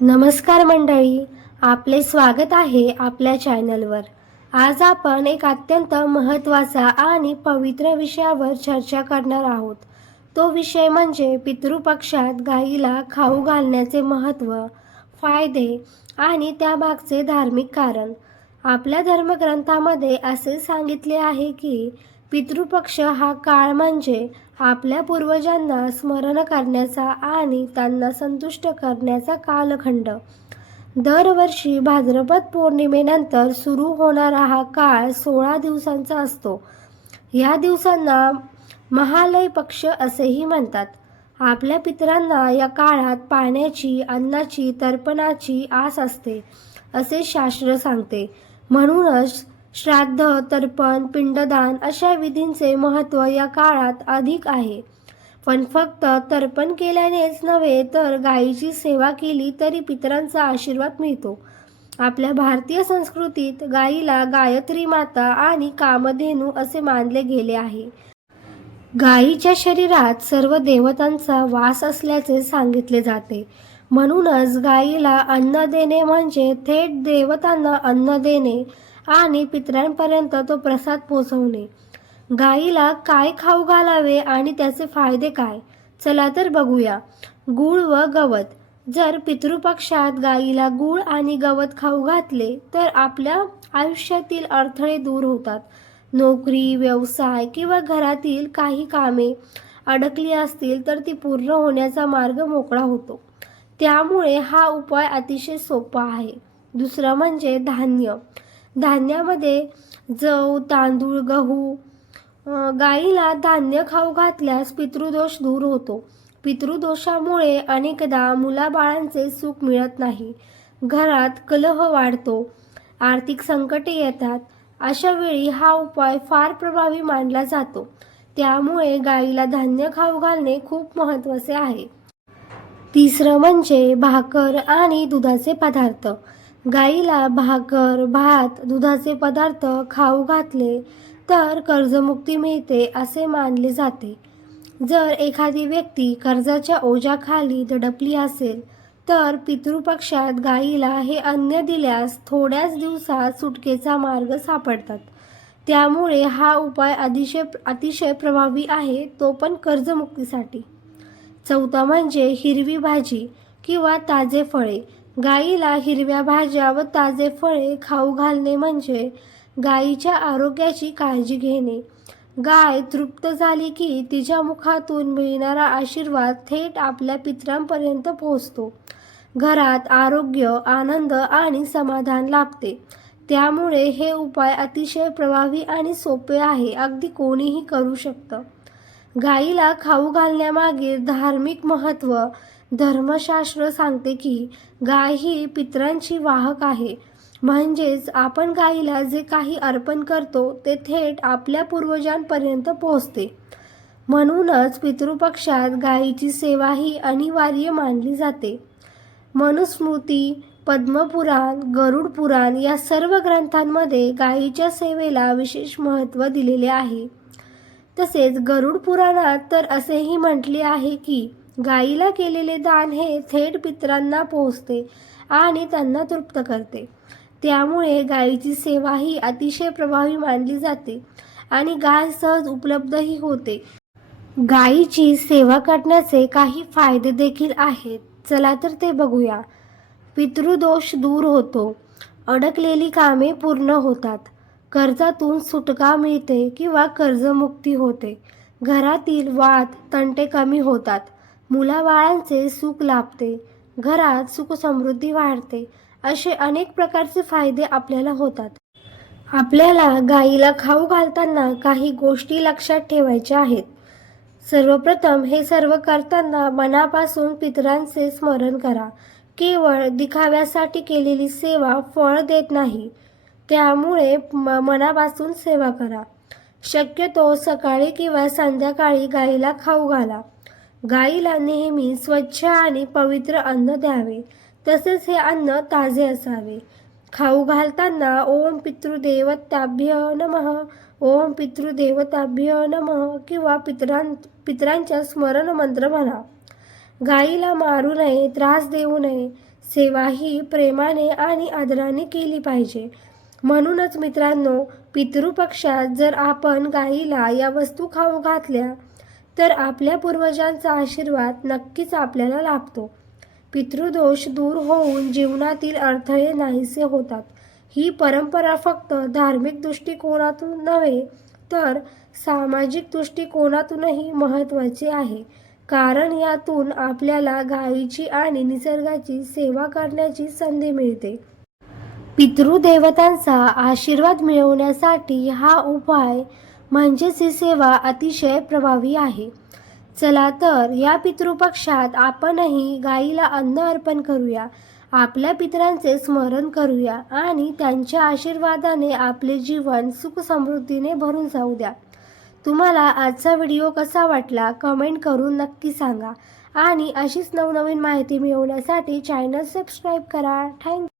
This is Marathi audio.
नमस्कार मंडळी आपले स्वागत आहे आपल्या चॅनलवर. आज आपण एक अत्यंत महत्त्वाचा आणि पवित्र विषयावर चर्चा करणार आहोत. तो विषय म्हणजे पितृपक्षात गायीला खाऊ घालण्याचे महत्त्व फायदे आणि त्यामागचे धार्मिक कारण. आपल्या धर्मग्रंथामध्ये असे सांगितले आहे की पितृपक्ष हा काळ म्हणजे आपल्या पूर्वजांना स्मरण करण्याचा आणि त्यांना संतुष्ट करण्याचा कालखंड. दरवर्षी भाद्रपद पौर्णिमेनंतर सुरू होणारा हा काळ सोळा दिवसांचा असतो. या दिवसांना महालय पक्ष असेही म्हणतात. आपल्या पितरांना या काळात पाण्याची अन्नाची तर्पणाची आस असते असे शास्त्र सांगते. म्हणूनच श्राद्ध तर्पण पिंडदान अशा विधींचे महत्त्व या काळात अधिक आहे. पण फक्त तर्पण केल्यानेच नव्हे तर गायीची सेवा केली तरी पितरांचा आशीर्वाद मिळतो. आपल्या भारतीय संस्कृतीत गायीला गायत्री माता आणि कामधेनू असे मानले गेले आहे. गायीच्या शरीरात सर्व देवतांचा वास असल्याचे सांगितले जाते. म्हणूनच गायीला अन्न देणे म्हणजे थेट देवतांना अन्न देणे आणि पितरांपर्यंत तो प्रसाद पोचवणे गाईला काय खाऊ घालावे आणि त्याचे फायदे काय? चला तर बघूया. गूळ व गवत. जर पितृपक्षात गाईला गूळ आणि गवत खाऊ घातले तर आपल्या आयुष्यातील अडथळे दूर होतात. नोकरी व्यवसाय किंवा घरातील काही कामे अडकली असतील तर ती पूर्ण होण्याचा मार्ग मोकळा होतो. त्यामुळे हा उपाय अतिशय सोपा आहे. दुसरं म्हणजे धान्य. धान्यामध्ये जव तांदूळ गहू गाईला धान्य खाऊ घातल्यास पितृदोष दूर होतो. पितृदोषामुळे अनेकदा मुलाबाळांचे सुख मिळत नाही. घरात कलह वाढतो. आर्थिक संकटे येतात. अशा वेळी हा उपाय फार प्रभावी मानला जातो. त्यामुळे गाईला धान्य खाऊ घालणे खूप महत्त्वाचे आहे. तिसरं म्हणजे भाकर आणि दुधाचे पदार्थ. गाईला भाकर भात दुधाचे पदार्थ खाऊ घातले तर कर्जमुक्ती मिळते असे मानले जाते. जर एखादी व्यक्ती कर्जाच्या ओझ्याखाली दडपली असेल तर पितृपक्षात गाईला हे अन्न दिल्यास थोड्याच दिवसात सुटकेचा मार्ग सापडतात. त्यामुळे हा उपाय अतिशय अतिशय प्रभावी आहे तो पण कर्जमुक्तीसाठी. चौथा म्हणजे हिरवी भाजी किंवा ताजे फळे. गाईला हिरव्या भाज्या व ताजे फळे खाऊ घालणे म्हणजे गाईच्या आरोग्याची काळजी घेणे. गाय तृप्त झाली की तिच्या मुखातून मिळणारा आशीर्वाद थेट आपल्या पितरांपर्यंत पोहोचतो. घरात आरोग्य आनंद आणि समाधान लाभते. त्यामुळे हे उपाय अतिशय प्रभावी आणि सोपे आहे. अगदी कोणीही करू शकतं. गाईला खाऊ घालण्यामागे धार्मिक महत्त्व धर्मशास्त्र सांगते की गाय ही पितरांची वाहक आहे. म्हणजेच आपण गाईला जे काही अर्पण करतो ते थेट आपल्या पूर्वजांपर्यंत पोहोचते. म्हणूनच पितृपक्षात गायीची सेवा ही अनिवार्य मानली जाते. मनुस्मृती पद्मपुराण गरुड पुराण या सर्व ग्रंथांमध्ये गायीच्या सेवेला विशेष महत्त्व दिलेले आहे. तसेच गरुड पुराणात तर असेही म्हटले आहे की गाईला केलेले दान हे थेट पितरांना पोहोचते आणि त्यांना तृप्त करते. त्यामुळे गायीची सेवा ही अतिशय प्रभावी मानली जाते आणि गाय सहज उपलब्धही होते. गायीची सेवा करण्याचे काही फायदे देखील आहेत. चला तर ते बघूया. पितृदोष दूर होतो. अडकलेली कामे पूर्ण होतात. कर्जातून सुटका मिळते किंवा कर्जमुक्ती होते. घरातील वाद तंटे कमी होतात. मुलाबाळांचे सुख लाभते. घरात सुख समृद्धी वाढते. असे अनेक प्रकारचे फायदे आपल्याला होतात. आपल्याला गाईला खाऊ घालताना काही गोष्टी लक्षात ठेवायच्या आहेत. सर्वप्रथम हे सर्व करताना मनापासून पितरांचे स्मरण करा. केवळ दिखाव्यासाठी केलेली सेवा फळ देत नाही. त्यामुळे म मनापासून सेवा करा. शक्यतो सकाळी किंवा संध्याकाळी गाईला खाऊ घाला. गाईला नेहमी स्वच्छ आणि पवित्र अन्न द्यावे. तसेच हे अन्न ताजे असावे. खाऊ घालताना ओम पितृदेवताभ्य नमः ओम पितृदेवताभ्य नमः किंवा पितरां पितरांच्या स्मरण मंत्र म्हणा. गाईला मारू नये त्रास देऊ नये. सेवा ही प्रेमाने आणि आदराने केली पाहिजे. म्हणूनच मित्रांनो पितृपक्षात जर आपण गाईला या वस्तू खाऊ घातल्या तर आपल्या पूर्वजांचा आशीर्वाद नक्कीच आपल्याला लाभतो. पितृदोष दूर होऊन जीवनातील अडथळे नाहीसे होतात. ही परंपरा फक्त धार्मिक दृष्टिकोनातून नव्हे तर सामाजिक दृष्टिकोनातूनही महत्त्वाची आहे. कारण यातून आपल्याला गायीची आणि निसर्गाची सेवा करण्याची संधी मिळते. पितृदेवतांचा आशीर्वाद मिळवण्यासाठी हा उपाय म्हणजेच ही सेवा अतिशय प्रभावी आहे. चला तर या पितृपक्षात आपणही गाईला अन्न अर्पण करूया आपल्या पितरांचे स्मरण करूया आणि त्यांच्या आशीर्वादाने आपले जीवन सुख समृद्धीने भरून जाऊ द्या. तुम्हाला आजचा व्हिडिओ कसा वाटला कमेंट करून नक्की सांगा आणि अशीच नवनवीन माहिती मिळवण्यासाठी चॅनल सबस्क्राईब करा. थँक्यू